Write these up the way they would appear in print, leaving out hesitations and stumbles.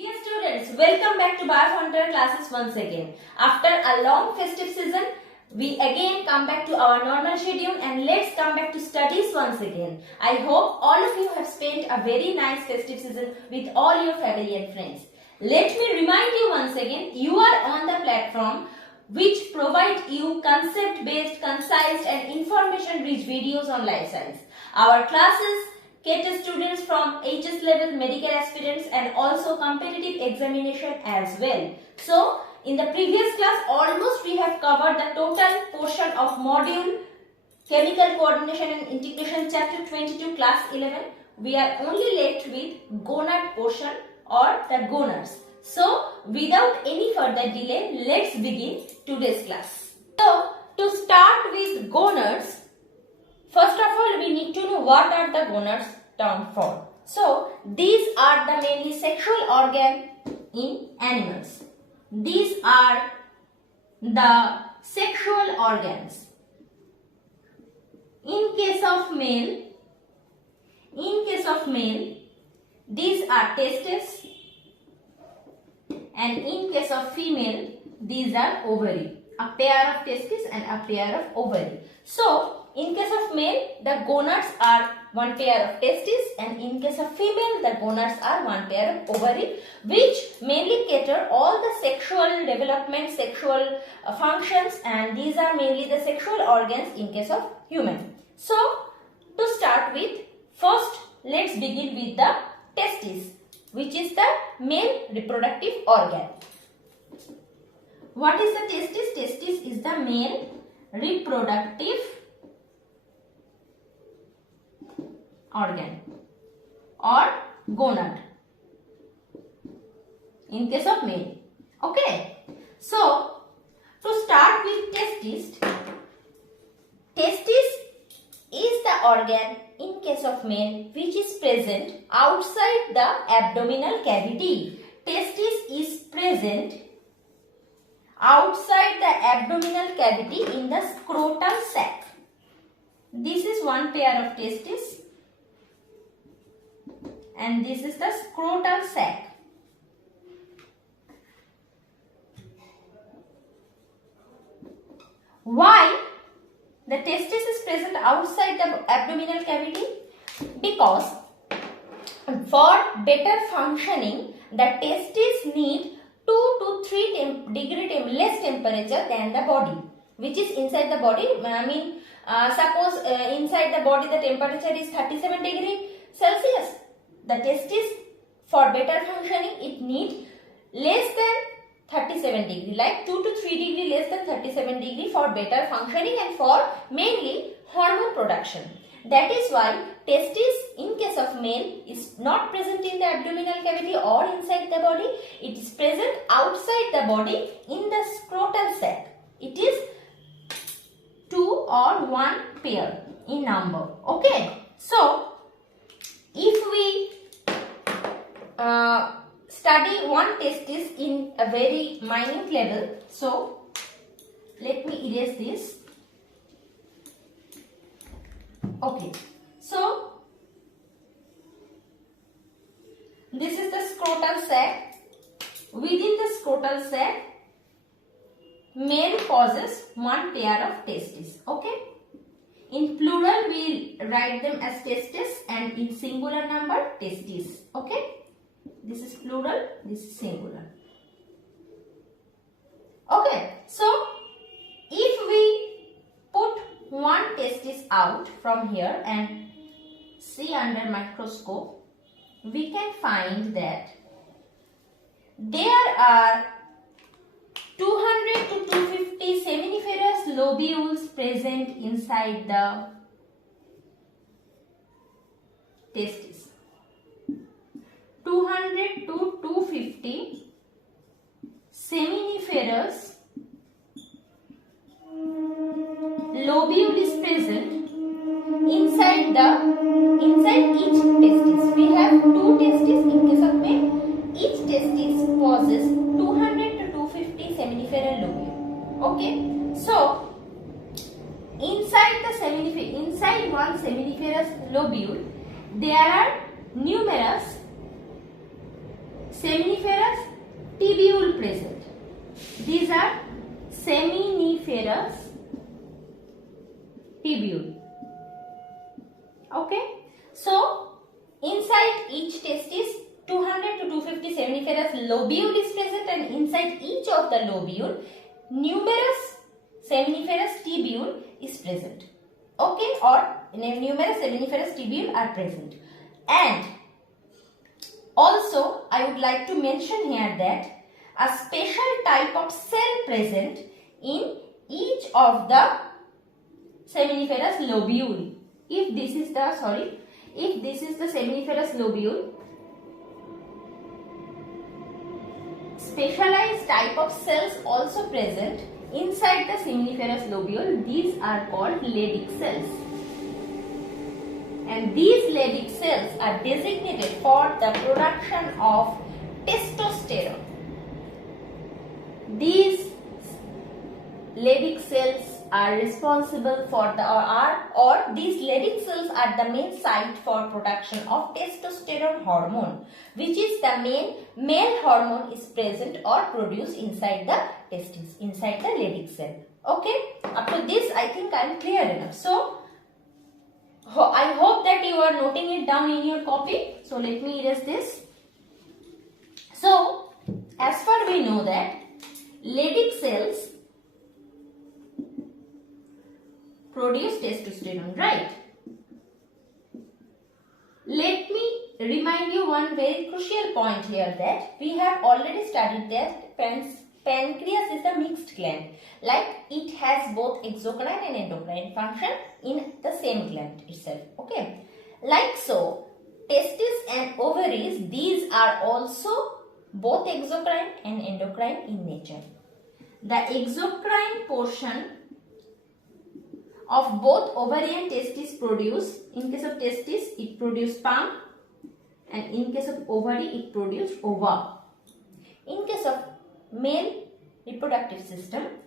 Dear students, welcome back to Biofounder classes once again. After a long festive season, we again come back to our normal schedule and let's come back to studies once again. I hope all of you have spent a very nice festive season with all your family and friends. Let me remind you once again, you are on the platform which provide you concept-based, concise and information-rich videos on life science. Our classes cater students from HS level, medical aspirants and also competitive examination as well. So, in the previous class, almost we have covered the total portion of module Chemical Coordination and Integration chapter 22 class 11. We are only left with gonad portion or the gonads. So, without any further delay, let's begin today's class. So, to start with gonads, first of all, we need to know what are the gonads termed for. So, these are the mainly sexual organ in animals. These are the sexual organs. In case of male, these are testes, and in case of female, these are ovary. A pair of testes and a pair of ovary. So, in case of male, the gonads are one pair of testes, and in case of female, the gonads are one pair of ovary, which mainly cater all the sexual development, sexual functions, and these are mainly the sexual organs in case of human. So, to start with, first let's begin with the testes, which is the male reproductive organ. What is the testis? Testis is the male reproductive organ or gonad in case of male. Okay. So, to start with testis, testis is the organ in case of male which is present outside the abdominal cavity. Testis is present outside the abdominal cavity in the scrotal sac. This is one pair of testis and this is the scrotal sac. Why the testis is present outside the abdominal cavity? Because for better functioning, the testis need 2 to 3 degree less temperature than the body, which is inside the body. Suppose inside the body the temperature is 37 degree Celsius. The testis, for better functioning, it needs less than 37 degree, like 2 to 3 degree less than 37 degree for better functioning and for mainly hormone production. That is why testis in case of male is not present in the abdominal cavity or inside the body. It is present outside the body in the scrotal sac. It is 2 or 1 pair in number. Okay. So, if we study one testis in a very minute level, so let me erase this. Okay, so this is the scrotal sac. Within the scrotal sac, male possesses one pair of testes. Okay, in plural we write them as testes and in singular number testes. Okay, this is plural, this is singular. Okay, so if we put one testis out from here and see under microscope, we can find that there are 200 to 250 seminiferous lobules present inside the testis. 200 to 250 seminiferous lobule is present inside each testis. We have 2 testes in case of male. Each testis possesses 200 to 250 seminiferal lobule. Okay. So, inside one seminiferous lobule, there are numerous seminiferous tubule present. These are seminiferous tubule. Okay. So inside each testis 200 to 250 seminiferous lobule is present, and inside each of the lobule numerous seminiferous tubule is present. Okay, or numerous seminiferous tubule are present. And also I would like to mention here that a special type of cell present in each of the seminiferous lobule. If this is the seminiferous lobule, specialized type of cells also present inside the seminiferous lobule. These are called Leydig cells, and these Leydig cells are designated for the production of testosterone. These Leydig cells are responsible for these Leydig cells are the main site for production of testosterone hormone, which is the main male hormone is present or produced inside the testes, inside the Leydig cell. Okay, up to this I think I am clear enough. So I hope that you are noting it down in your copy. So let me erase this. So as far we know that Leydig cells produce testosterone, right? Let me remind you one very crucial point here, that we have already studied that pancreas is a mixed gland, like it has both exocrine and endocrine function in the same gland itself. Okay, like so testes and ovaries, these are also both exocrine and endocrine in nature. The exocrine portion of both ovary and testis produce, in case of testis it produce sperm, and in case of ovary it produce ova. In case of male reproductive system,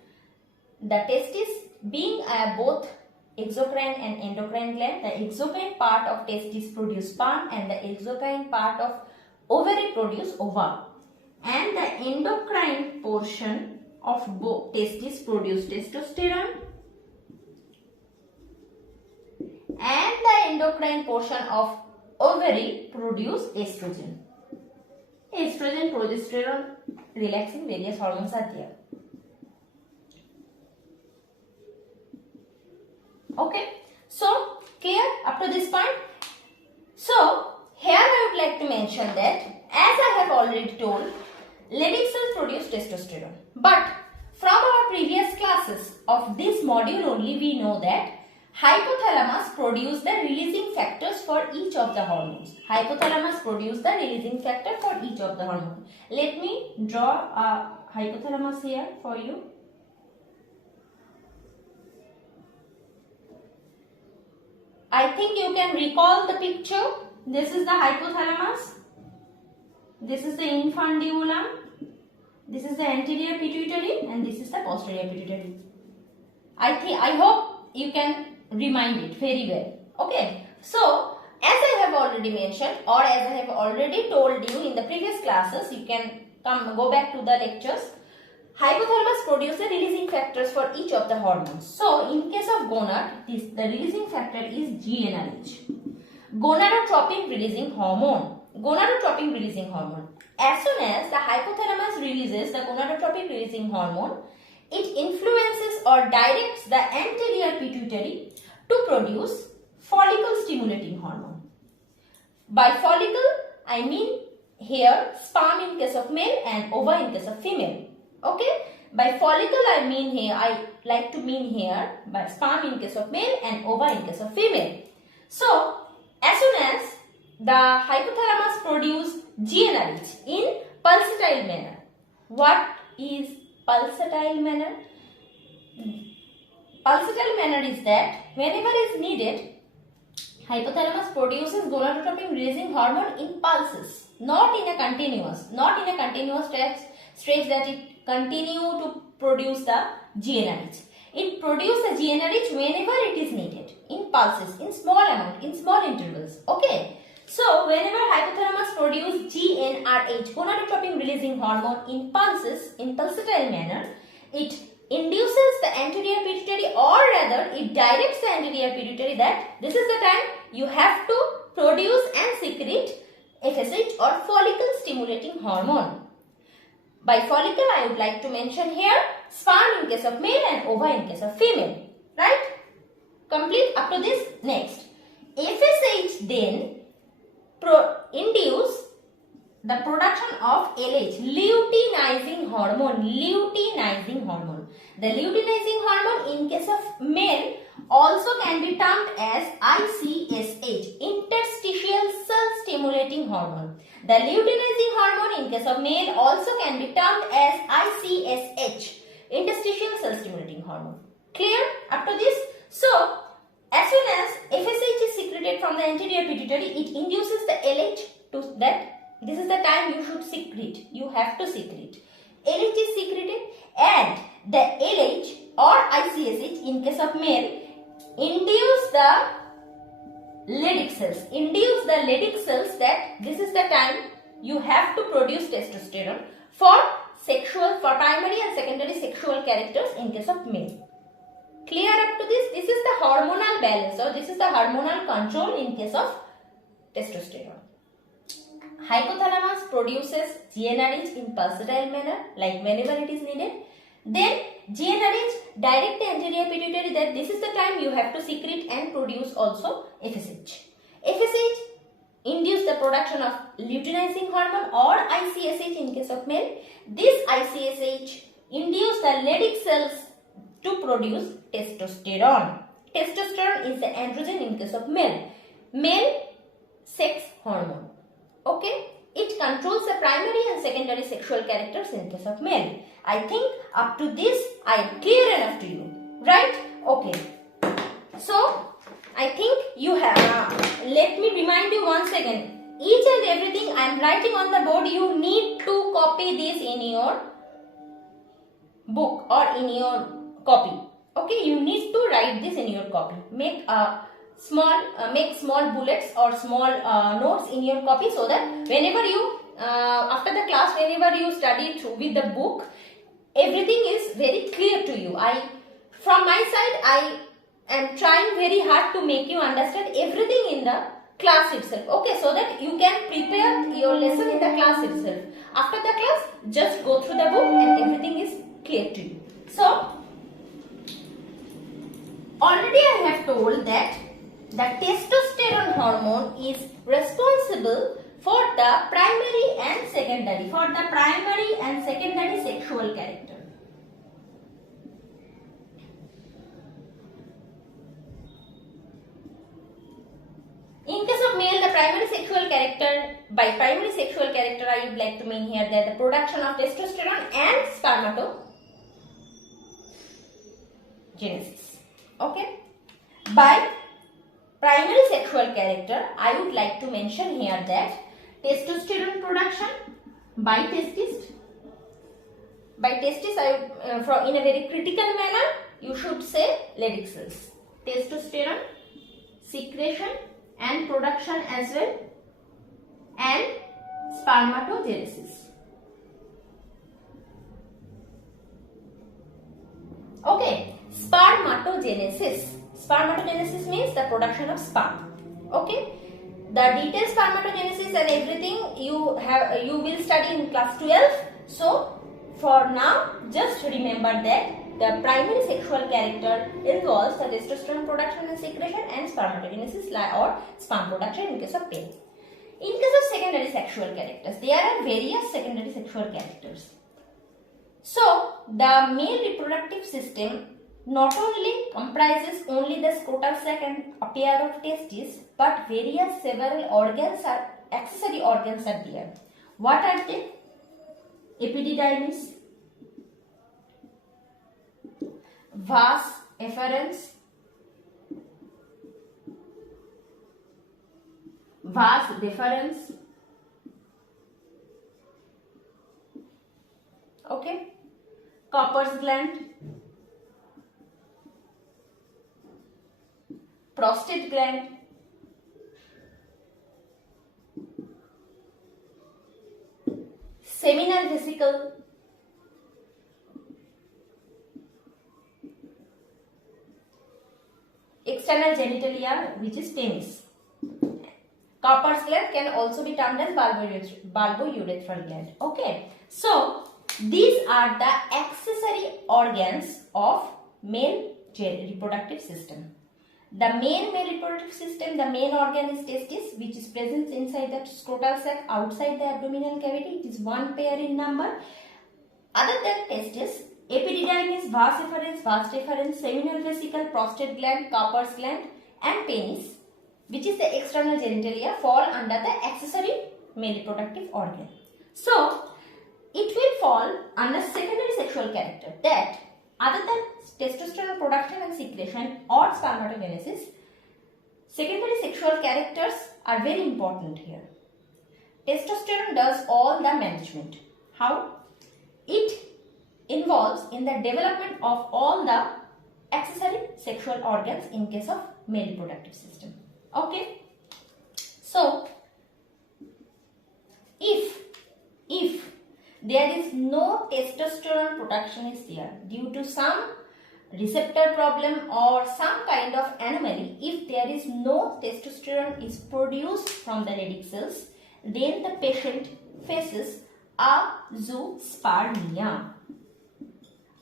the testis being both exocrine and endocrine gland, the exocrine part of testis produce sperm and the exocrine part of ovary produce ova, and the endocrine portion of both testis produce testosterone and the endocrine portion of ovary produce estrogen. Estrogen, progesterone, relaxing, various hormones are there. Okay, so clear up to this point? So here I would like to mention that, as I have already told, Leydig cells produce testosterone. But from our previous classes of this module only, we know that hypothalamus produce the releasing factors for each of the hormones. Hypothalamus produce the releasing factor for each of the hormones. Let me draw a hypothalamus here for you. I think you can recall the picture. This is the hypothalamus. This is the infundibulum. This is the anterior pituitary, and this is the posterior pituitary. I hope you can remind it very well. Okay, so as I have already mentioned, or as I have already told you in the previous classes, you can go back to the lectures. Hypothalamus produces the releasing factors for each of the hormones. So in case of gonad, the releasing factor is GnRH, gonadotropin releasing hormone. Gonadotropin releasing hormone. As soon as the hypothalamus releases the gonadotropin releasing hormone, it influences or directs the anterior pituitary to produce follicle stimulating hormone. By follicle, I mean here sperm in case of male and ova in case of female. Okay, by follicle I mean here, I like to mean here by sperm in case of male and ova in case of female. So as soon as the hypothalamus produce GnRH in pulsatile manner. What is pulsatile manner? Pulsatile manner is that whenever is needed, hypothalamus produces gonadotropin releasing hormone in pulses, not in a continuous stretch that it continue to produce the GnRH. It produces the GnRH whenever it is needed, in pulses, in small amount, in small intervals. Okay. So whenever hypothalamus produces GnRH, gonadotropin releasing hormone, in pulsatile manner. It induces the anterior pituitary, or rather it directs the anterior pituitary that this is the time you have to produce and secrete FSH or follicle stimulating hormone. By follicle I would like to mention here sperm in case of male and ova in case of female. Right? Complete up to this. Next, FSH then induce the production of LH, luteinizing hormone. The luteinizing hormone in case of male also can be termed as ICSH, interstitial cell stimulating hormone. The luteinizing hormone in case of male also can be termed as ICSH, interstitial cell stimulating hormone. Clear up to this? So, as soon as FSH is secreted from the anterior pituitary, it induces the LH to that. This is the time you should secrete. You have to secrete. LH is secreted, and the LH or ICSH in case of male induce the Leydig cells. That this is the time you have to produce testosterone for primary and secondary sexual characters in case of male. Clear up to this? This is the hormonal balance, or this is the hormonal control in case of testosterone. Hypothalamus produces GnRH in pulsatile manner, like whenever it is needed. Then GnRH direct the anterior pituitary that this is the time you have to secrete and produce also FSH. FSH induce the production of luteinizing hormone or ICSH in case of male. This ICSH induce the Leydig cells to produce testosterone. Testosterone is the androgen in case of male. Male sex hormone. Okay, it controls the primary and secondary sexual characters in case of male. I think up to this I am clear enough to you, right? Okay. So I think you have. Let me remind you once again. Each and everything I am writing on the board, you need to copy this in your book or in your copy. Okay, you need to write this in your copy. Make small bullets or small notes in your copy, so that whenever you after the class, whenever you study through with the book, everything is very clear to you. From my side, I am trying very hard to make you understand everything in the class itself. Okay, so that you can prepare your lesson in the class itself. After the class, just go through the book and everything is clear to you. So already I have told that the testosterone hormone is responsible for the primary and secondary sexual character. In case of male, the primary sexual character, by primary sexual character I would like to mean here that the production of testosterone and spermatogenesis. Okay. By primary sexual character, I would like to mention here that testosterone production by testis. By testis, in a very critical manner, you should say Leydig cells. Testosterone secretion and production as well, and spermatogenesis. Okay, spermatogenesis. Spermatogenesis means the production of sperm. Okay, the detailed spermatogenesis and everything you will study in class 12. So for now, just remember that the primary sexual character involves the testosterone production and secretion and spermatogenesis or sperm production in case of male. In case of secondary sexual characters, there are various secondary sexual characters. So the male reproductive system not only comprises only the scrotal sac and a pair of testes, but several organs are accessory organs are there. What are they? Epididymis, vas efferens, vas deferens. Okay, Copper's gland, prostate gland, seminal vesicle, external genitalia, which is penis. Cowper's gland can also be termed as bulbourethral gland. Okay. So, these are the accessory organs of male reproductive system. The main male reproductive system, the main organ is testis, which is present inside the scrotal sac outside the abdominal cavity. It is one pair in number. Other than testis, epididymis, vas efferens, seminal vesicle, prostate gland, Cowper's gland and penis, which is the external genitalia, fall under the accessory male reproductive organ. So, it will fall under secondary sexual character, that other than testosterone production and secretion or spermatogenesis, secondary sexual characters are very important here. Testosterone does all the management. How? It involves in the development of all the accessory sexual organs in case of male reproductive system. Okay. So, if there is no testosterone production is there due to some receptor problem or some kind of anomaly, if there is no testosterone is produced from the Leydig cells, then the patient faces azoospermia.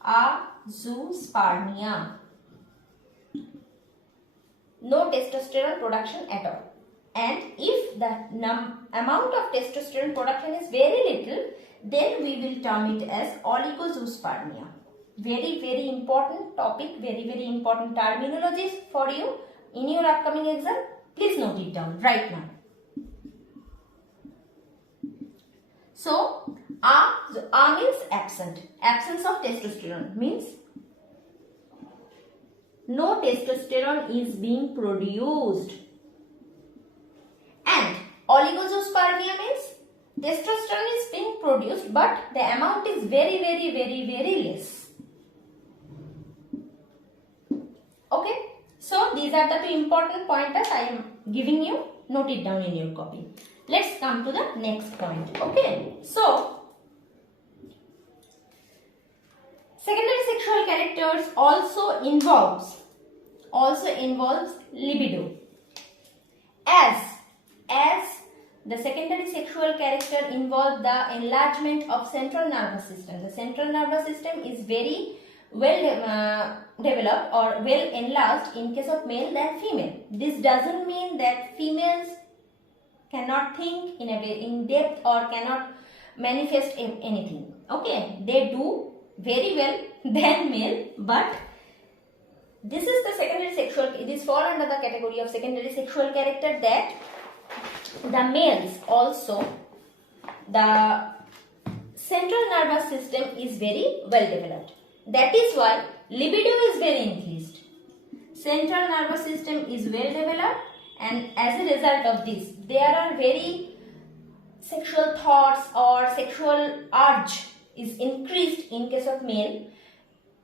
Azoospermia. No testosterone production at all. And if the amount of testosterone production is very little, then we will term it as oligozoospermia. Very important topic, very important terminologies for you in your upcoming exam. Please note it down right now. So, A means absent. Absence of testosterone means no testosterone is being produced. And oligozoospermia means testosterone is being produced but the amount is very less. Okay. So, these are the two important pointers I am giving you. Note it down in your copy. Let's come to the next point. Okay. So, secondary sexual characters also involves libido. As the secondary sexual character involves the enlargement of central nervous system. The central nervous system is very well developed or well enlarged in case of male than female. This doesn't mean that females cannot think in depth or cannot manifest anything. Okay, they do very well than male, but this is the secondary sexual, it is fall under the category of secondary sexual character, that the males also, the central nervous system is very well developed. That is why libido is very increased. Central nervous system is well developed, and as a result of this, there are very sexual thoughts or sexual urge is increased in case of male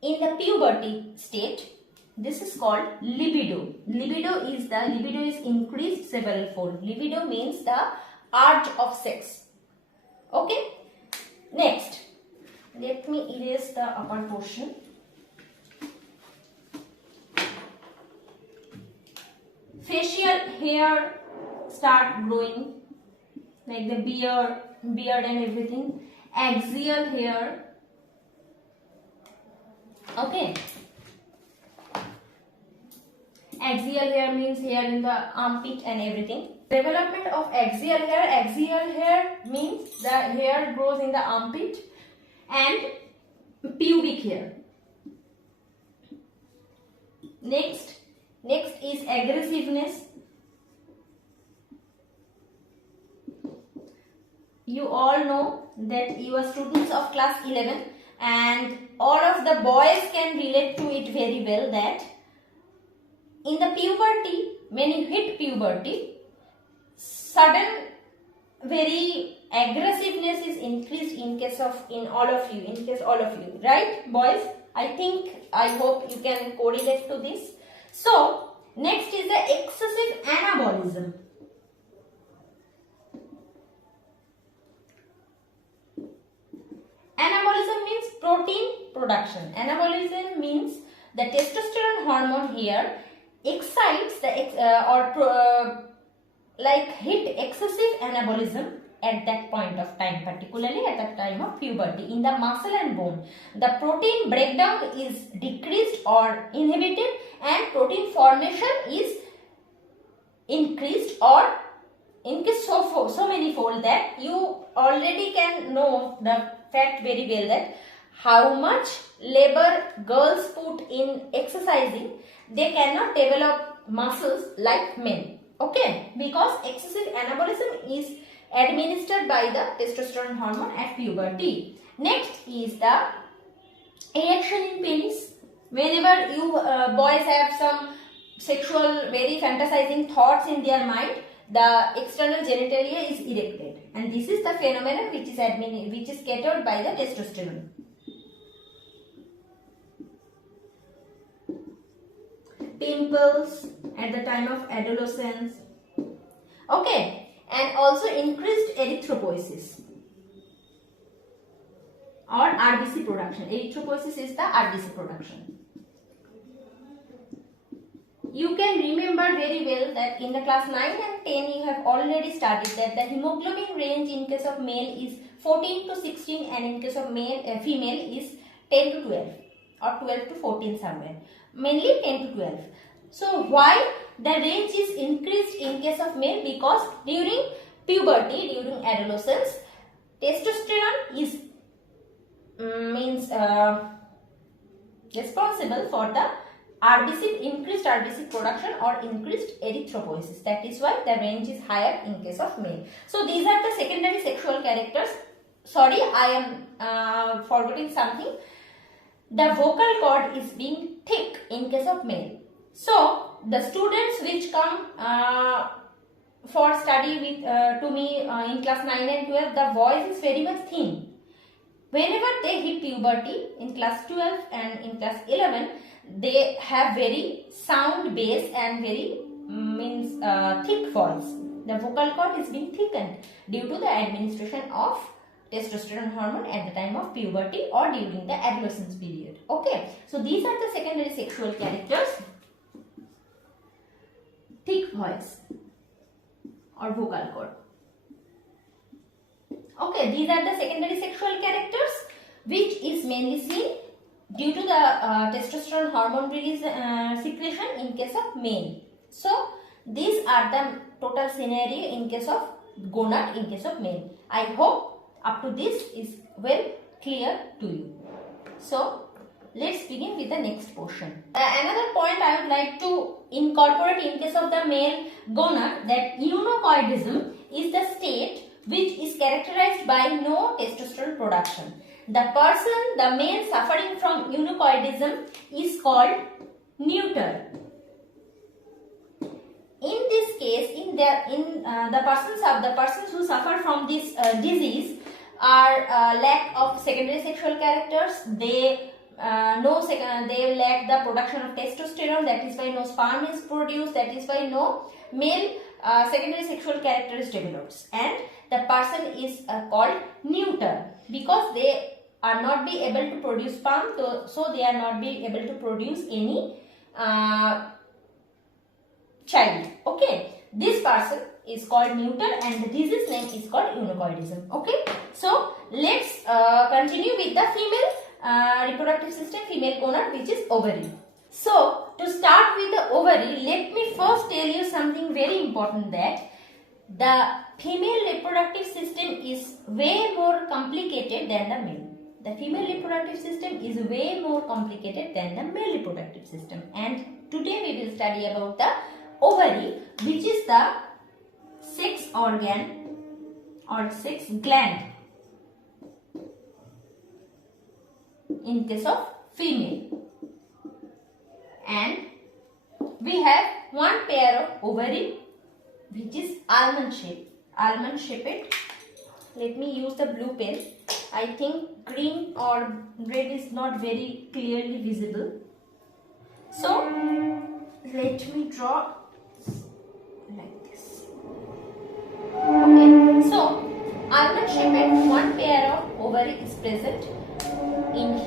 in the puberty state. This is called libido. Libido is increased several fold. Libido means the urge of sex. Okay. Next, let me erase the upper portion. Facial hair start growing, like the beard and everything. Axial hair. Okay. Axial hair means hair in the armpit and everything. Development of axial hair means the hair grows in the armpit, and pubic hair. Next is aggressiveness. You all know that you are students of class 11 and all of the boys can relate to it very well, that in the puberty, when you hit puberty, sudden very aggressiveness is increased in all of you, right boys? I hope you can correlate to this. So, next is the excessive anabolism. protein production. Anabolism means the testosterone hormone here excites the hit excessive anabolism at that point of time, particularly at the time of puberty in the muscle and bone. The protein breakdown is decreased or inhibited and protein formation is increased or increased so many fold that you already can know the fact very well that how much labor girls put in exercising, they cannot develop muscles like men. Okay, because excessive anabolism is administered by the testosterone hormone at puberty. Next is the erection in penis. Whenever you boys have some sexual, very fantasizing thoughts in their mind, the external genitalia is erected, and this is the phenomenon which is catered by the testosterone. Pimples at the time of adolescence. Okay. And also increased erythropoiesis or RBC production. Erythropoiesis is the RBC production. You can remember very well that in the class 9 and 10 you have already studied that the hemoglobin range in case of male is 14 to 16 and in case of female is 10 to 12 or 12 to 14 somewhere. Mainly 10 to 12. So why the range is increased in case of male? Because during puberty, during adolescence, testosterone is responsible for the increased RBC production or increased erythropoiesis. That is why the range is higher in case of male. So these are the secondary sexual characters. Sorry, I am forgetting something. The vocal cord is being thick in case of male. So the students which come for study with to me in class 9 and 12, the voice is very much thin. Whenever they hit puberty in class 12 and in class 11, they have very sound bass and very thick voice. The vocal cord is being thickened due to the administration of testosterone hormone at the time of puberty or during the adolescence period. Okay, so these are the secondary sexual characters. Thick voice or vocal cord. Okay, these are the secondary sexual characters which is mainly seen due to the testosterone hormone release secretion in case of male. So these are the total scenario in case of gonad in case of male. I hope up to this is well clear to you. So let's begin with the next portion. Another point I would like to incorporate in case of the male gonad, that eunuchoidism is the state which is characterized by no testosterone production. The male suffering from eunuchoidism is called neuter. In this case, the persons who suffer from this disease are lack of secondary sexual characters. They lack the production of testosterone. That is why no sperm is produced. That is why no male secondary sexual character is developed, and the person is called neuter because they are not be able to produce sperm, so they are not be able to produce any child. Okay, this person is called neuter and the disease name is called eunuchoidism. Okay, so let's continue with the female reproductive system, female gonad, which is ovary. So to start with the ovary, let me first tell you something very important, that the female reproductive system is way more complicated than the male. The female reproductive system is way more complicated than the male reproductive system, and today we will study about the ovary, which is the sex organ or sex gland in case of female. And we have one pair of ovary which is almond shaped. Let me use the blue pen. I think green or red is not very clearly visible. So let me draw like this. Okay, so almond-shaped one pair of ovary is present in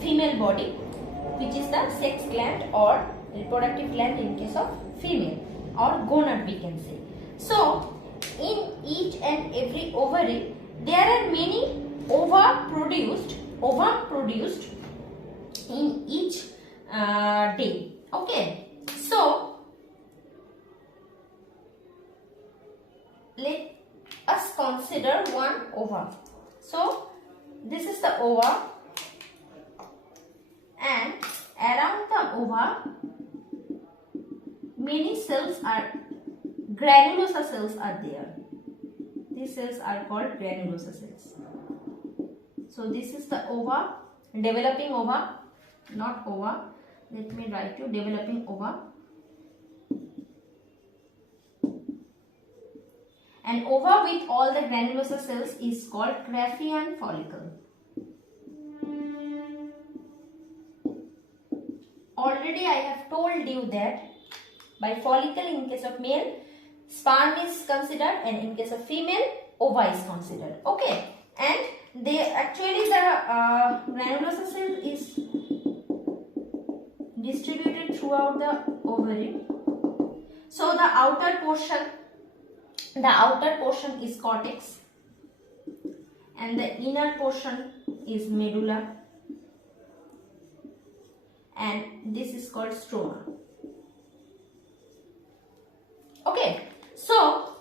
female body, which is the sex gland or reproductive gland in case of female, or gonad we can say. So in each and every ovary there are many ova produced in each day. Okay, so let us consider one ova. So this is the ova, and around the ova many cells are, granulosa cells are there. These cells are called granulosa cells. So this is the ova, developing ova, not ova. Let me write you developing ova. An ova with all the granulosa cells is called Graafian follicle. Already I have told you that by follicle in case of male, sperm is considered, and in case of female, ova is considered. Okay, and they actually the granulosa cell is distributed throughout the ovary. So the outer portion is cortex, and the inner portion is medulla, and this is called stroma. Okay, so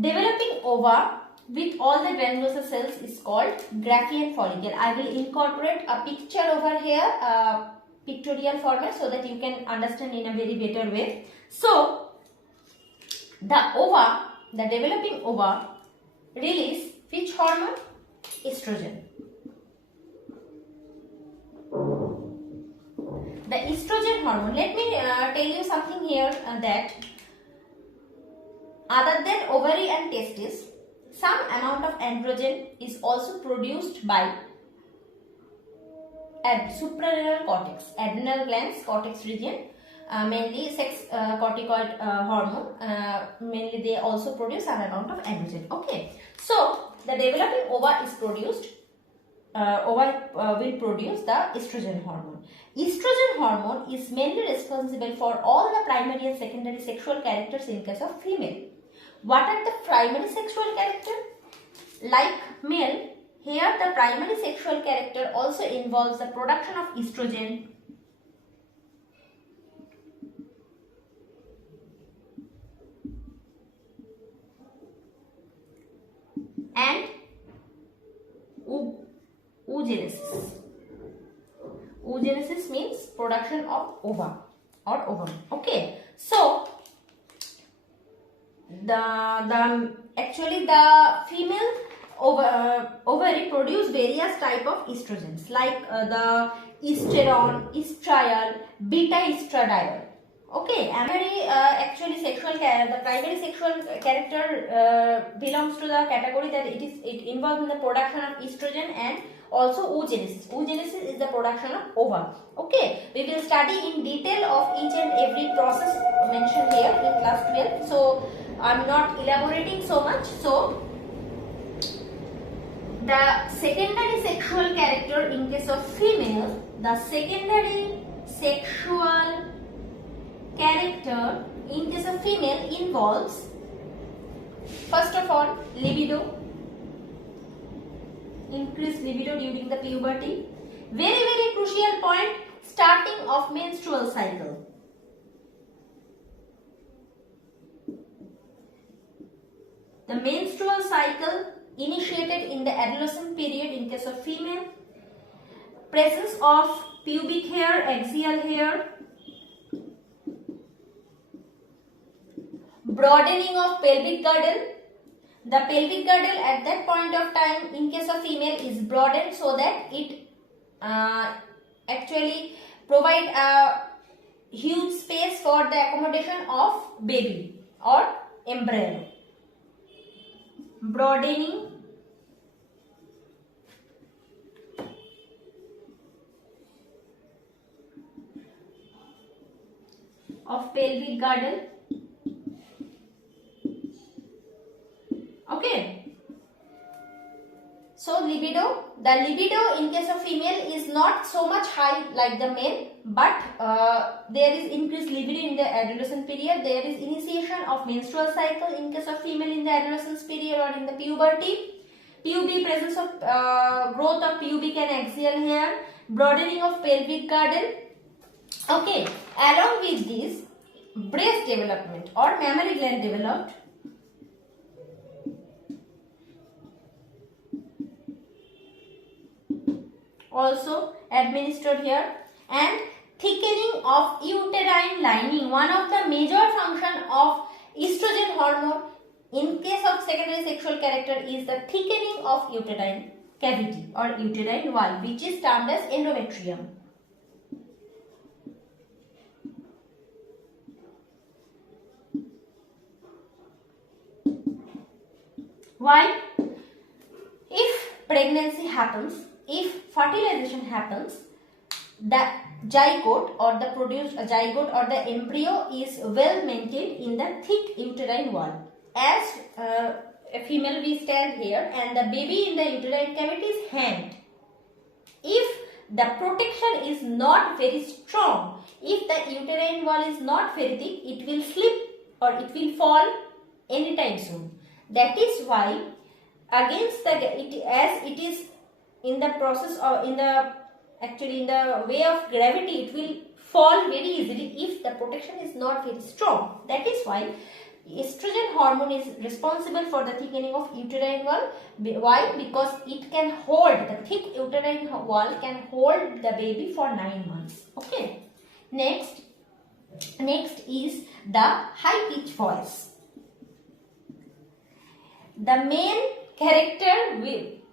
developing ova with all the granulosa cells is called Graafian follicle. I will incorporate a picture over here, pictorial format, so that you can understand in a very better way. So the ova, the developing ova, release which hormone? Estrogen. The estrogen hormone. Let me tell you something here that other than ovary and testes, some amount of androgen is also produced by suprarenal cortex, adrenal glands, cortex region, mainly sex corticoid hormone. Mainly they also produce some amount of androgen. Okay, so the developing ova is produced. Ova will produce the estrogen hormone. Estrogen hormone is mainly responsible for all the primary and secondary sexual characters in case of female. What are the primary sexual character? Like male, here the primary sexual character also involves the production of estrogen, and oogenesis. Oogenesis means production of ova or ovum. Okay, so actually the female ovary produce various type of estrogens, like the estrone, estriol, beta estradiol. Okay, and actually the primary sexual character belongs to the category that it involves in the production of estrogen and also oogenesis. Oogenesis is the production of ova. Okay, we will study in detail of each and every process mentioned here in class 12. So I am not elaborating so much. So the secondary sexual character in case of female, the secondary sexual character in case of female involves, first of all, libido, increased libido during the puberty. Very crucial point, starting of menstrual cycle. The menstrual cycle initiated in the adolescent period in case of female. Presence of pubic hair, axial hair. Broadening of pelvic girdle. The pelvic girdle at that point of time in case of female is broadened so that it actually provide a huge space for the accommodation of baby or embryo. Broadening of pelvic girdle. Okay, So the libido in case of female is not so much high like the male, but there is increased libido in the adolescent period. There is initiation of menstrual cycle in case of female in the adolescence period or in the puberty. Presence of growth of pubic and axial hair, broadening of pelvic girdle. Okay, along with this, breast development or mammary gland developed. Also administered here, and thickening of uterine lining. One of the major function of estrogen hormone in case of secondary sexual character is the thickening of uterine cavity or uterine wall, which is termed as endometrium. Why? If pregnancy happens, if fertilization happens, the zygote or the produced zygote or the embryo is well maintained in the thick uterine wall. As a female we stand here and the baby in the uterine cavity is hanged. If the protection is not very strong, if the uterine wall is not very thick, it will slip or it will fall anytime soon. That is why against the as it is in the process or in the way of gravity, it will fall very easily if the protection is not very strong. That is why estrogen hormone is responsible for the thickening of uterine wall. Why? Because it can hold, the thick uterine wall can hold the baby for 9 months. Okay. Next is the high pitch voice. The main character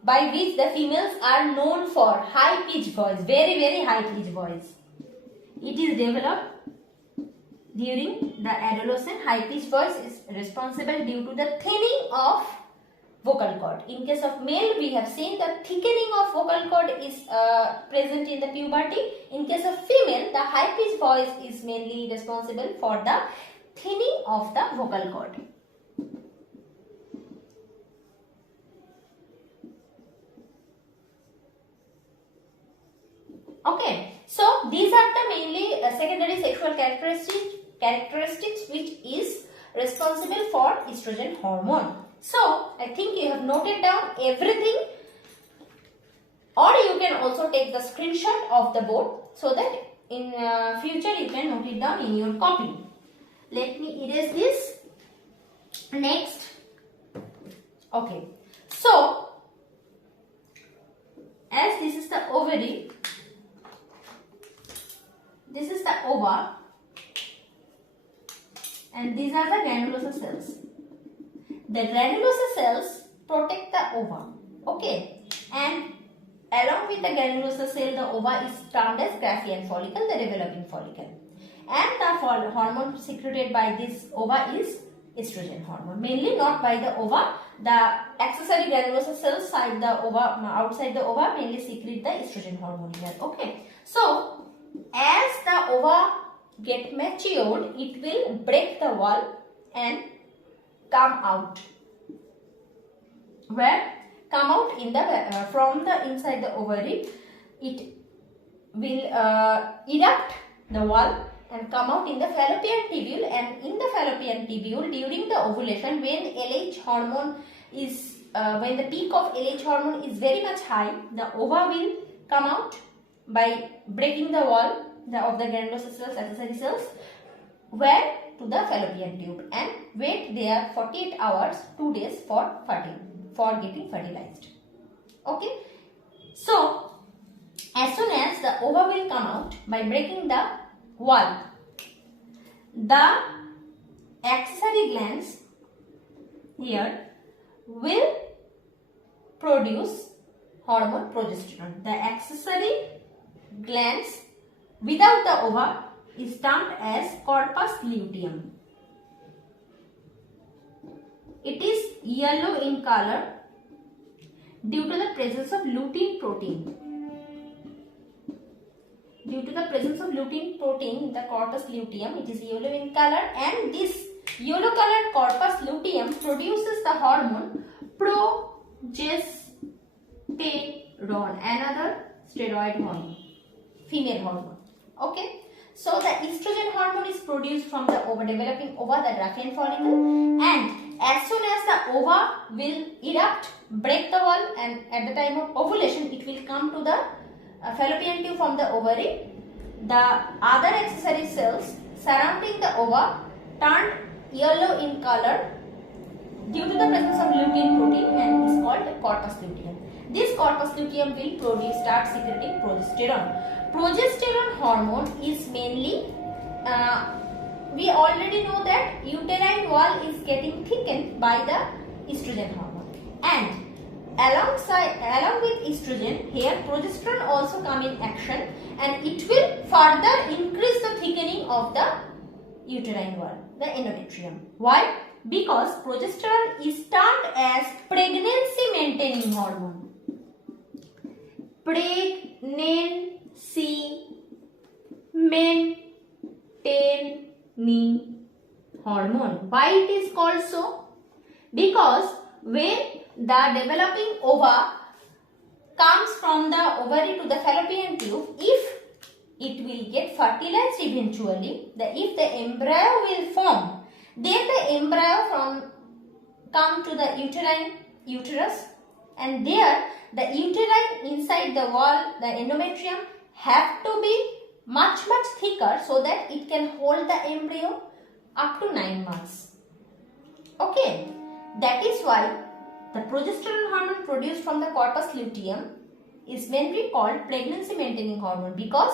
by which the females are known for high pitch voice, very high pitch voice. It is developed during the adolescent. High pitch voice is responsible due to the thinning of vocal cord. In case of male, we have seen the thickening of vocal cord is present in the puberty. In case of female, the high pitch voice is mainly responsible for the thinning of the vocal cord. Okay, so these are the mainly secondary sexual characteristics which is responsible for estrogen hormone. So I think you have noted down everything, or you can also take the screenshot of the board so that in future you can note it down in your copy. Let me erase this. Next, okay, so as this is the ovary, this is the ova, and these are the granulosa cells. The granulosa cells protect the ova, okay, and along with the granulosa cell, the ova is termed as Graafian follicle, the developing follicle, and the hormone secreted by this ova is estrogen hormone. Mainly not by the ova, the accessory granulosa cells outside the ova mainly secrete the estrogen hormone here. Okay, so as the ova get matured, it will break the wall and come out. Where? Come out in the from the inside the ovary. It will erupt the wall and come out in the fallopian tubule, and in the fallopian tubule during the ovulation, when LH hormone is when the peak of LH hormone is very much high, the ova will come out by breaking the wall of the granulosa cells, accessory cells, where to the fallopian tube, and wait there 48 hours, 2 days for getting fertilized. Okay, so as soon as the ova will come out by breaking the wall, the accessory glands here will produce hormone progesterone. The accessory glands without the ova is termed as corpus luteum. It is yellow in color due to the presence of lutein protein. Due to the presence of lutein protein in the corpus luteum, it is yellow in color, and this yellow colored corpus luteum produces the hormone progesterone. another steroid hormone, female hormone. Okay. So the estrogen hormone is produced from the developing ova, the Dracaean follicle, and as soon as the ova will erupt, break the wall, and at the time of ovulation it will come to the fallopian tube from the ovary. The other accessory cells surrounding the ova turned yellow in color due to the presence of lutein protein and is called corpus luteum. This corpus luteum will start secreting progesterone. Progesterone hormone is mainly, we already know that uterine wall is getting thickened by the estrogen hormone, and along with estrogen, here progesterone also come in action, and it will further increase the thickening of the uterine wall, the endometrium. Why? Because progesterone is termed as pregnancy maintaining hormone. Pregnancy maintaining hormone. Why it is called so? Because when the developing ova comes from the ovary to the fallopian tube, if it will get fertilized eventually, if the embryo will form, then the embryo come to the uterus, and there the uterine inside the wall, the endometrium, have to be much thicker so that it can hold the embryo up to 9 months. Okay, that is why the progesterone hormone produced from the corpus luteum is mainly called pregnancy maintaining hormone, because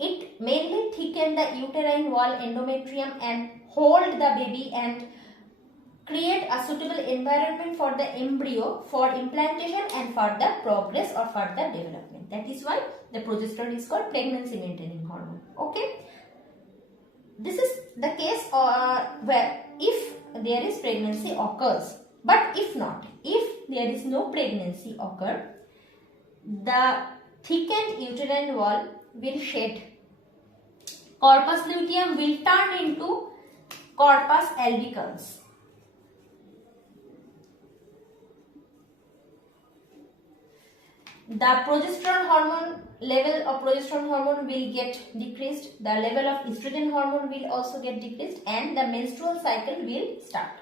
it mainly thicken the uterine wall, endometrium, and hold the baby and create a suitable environment for the embryo for implantation and further progress or further development. That is why the progesterone is called pregnancy maintaining hormone. Okay. This is the case where if there is pregnancy occurs, but if not, if there is no pregnancy occur, the thickened uterine wall will shed. Corpus luteum will turn into corpus albicans. The progesterone hormone level of progesterone hormone will get decreased, the level of estrogen hormone will also get decreased, and the menstrual cycle will start.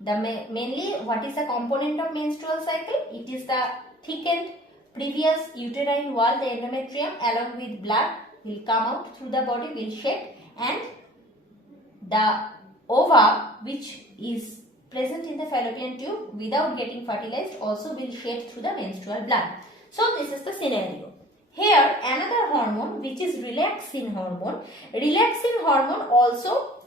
Mainly, what is the component of menstrual cycle? It is the thickened previous uterine wall, the endometrium, along with blood will come out through the body, will shed, and the ova, which is present in the fallopian tube without getting fertilized, also will shed through the menstrual blood. So this is the scenario. Here another hormone, which is relaxin hormone. Relaxin hormone also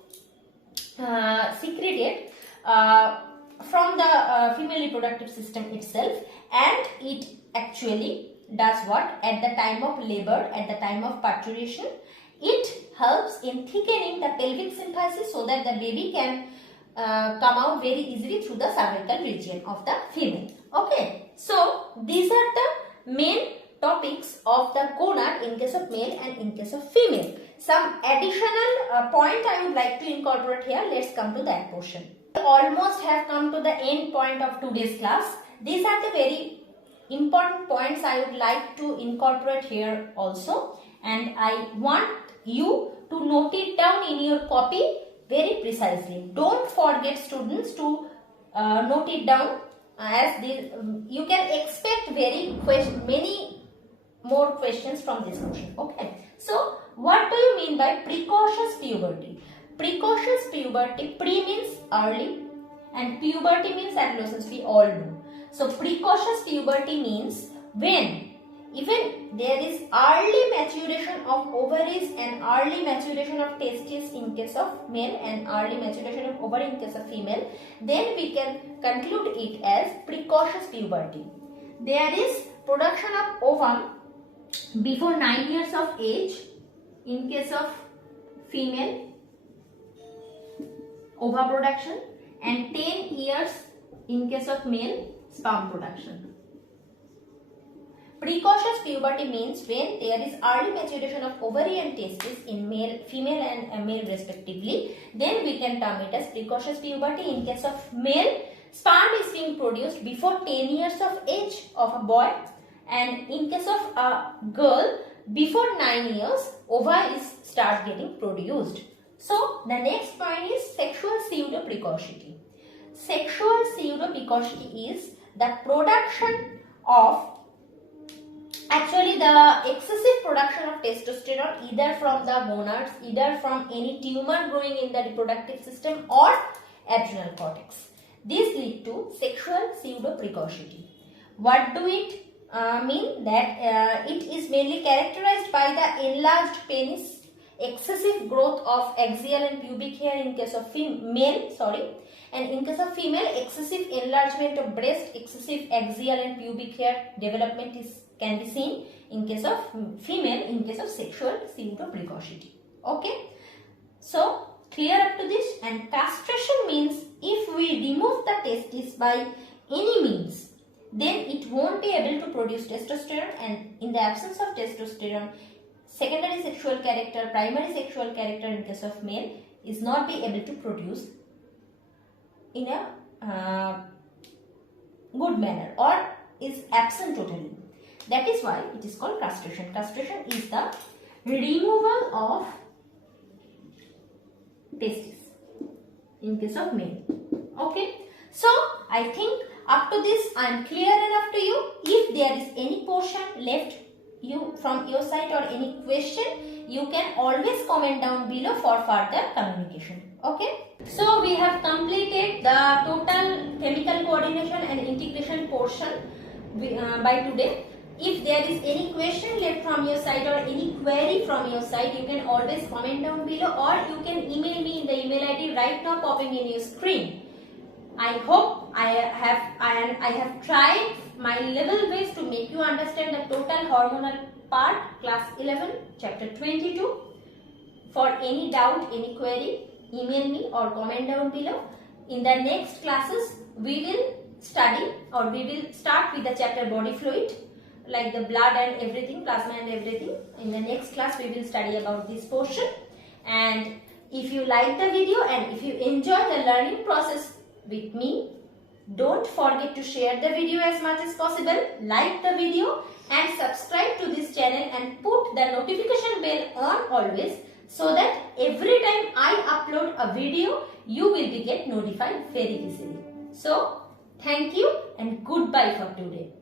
secreted from the female reproductive system itself, and it actually does what? At the time of labor, at the time of parturition, it helps in thickening the pelvic symphysis so that the baby can come out very easily through the cervical region of the female. Okay, so these are the main topics of the gonad in case of male and in case of female. Some additional point I would like to incorporate here. Let's come to that portion. We almost have come to the end point of today's class. These are the very important points I would like to incorporate here also, and I want you to note it down in your copy very precisely. Don't forget, students, to note it down, as you can expect many more questions from this question. Okay, so what do you mean by precocious puberty? Precocious puberty, pre means early and puberty means adolescence, we all know. So precocious puberty means when even there is early maturation of ovaries and early maturation of testes in case of male and early maturation of ovary in case of female, then we can conclude it as precocious puberty. There is production of ovum before 9 years of age in case of female, ova production, and 10 years in case of male, sperm production. Precocious puberty means when there is early maturation of ovary and testes in female and male respectively, then we can term it as precocious puberty. In case of male, sperm is being produced before 10 years of age of a boy, and in case of a girl before 9 years, ovaries start getting produced. So the next point is sexual pseudo-precocity. Sexual pseudo-precocity is the production of, actually the excessive production of testosterone either from the gonads, either from any tumor growing in the reproductive system or adrenal cortex. This lead to sexual pseudo-precocity. What do it mean? That it is mainly characterized by the enlarged penis, excessive growth of axial and pubic hair in case of male, and in case of female, excessive enlargement of breast, excessive axial and pubic hair development can be seen in case of female in case of sexual pseudo-precocity. Okay, so clear up to this. And castration means if we remove the testis by any means, then it won't be able to produce testosterone, and in the absence of testosterone, secondary sexual character, primary sexual character in case of male is not be able to produce in a good manner or is absent totally. That is why it is called castration. Castration is the removal of testis in case of male. Okay, so I think up to this I am clear enough to you. If there is any portion left from your side or any question, you can always comment down below for further communication. Okay, so we have completed the total chemical coordination and integration portion by today. If there is any question left from your side or any query from your side, you can always comment down below, or you can email me in the email ID right now popping in your screen. I hope I have tried my level best to make you understand the total hormonal part, class 11, chapter 22. For any doubt, any query, email me or comment down below. In the next classes, we will study, or we will start with the chapter body fluid, like the blood and everything, plasma and everything. In the next class, we will study about this portion. And if you like the video and if you enjoy the learning process with me, don't forget to share the video as much as possible, like the video and subscribe to this channel and put the notification bell on always, so that every time I upload a video, you will be get notified very easily. So, thank you and goodbye for today.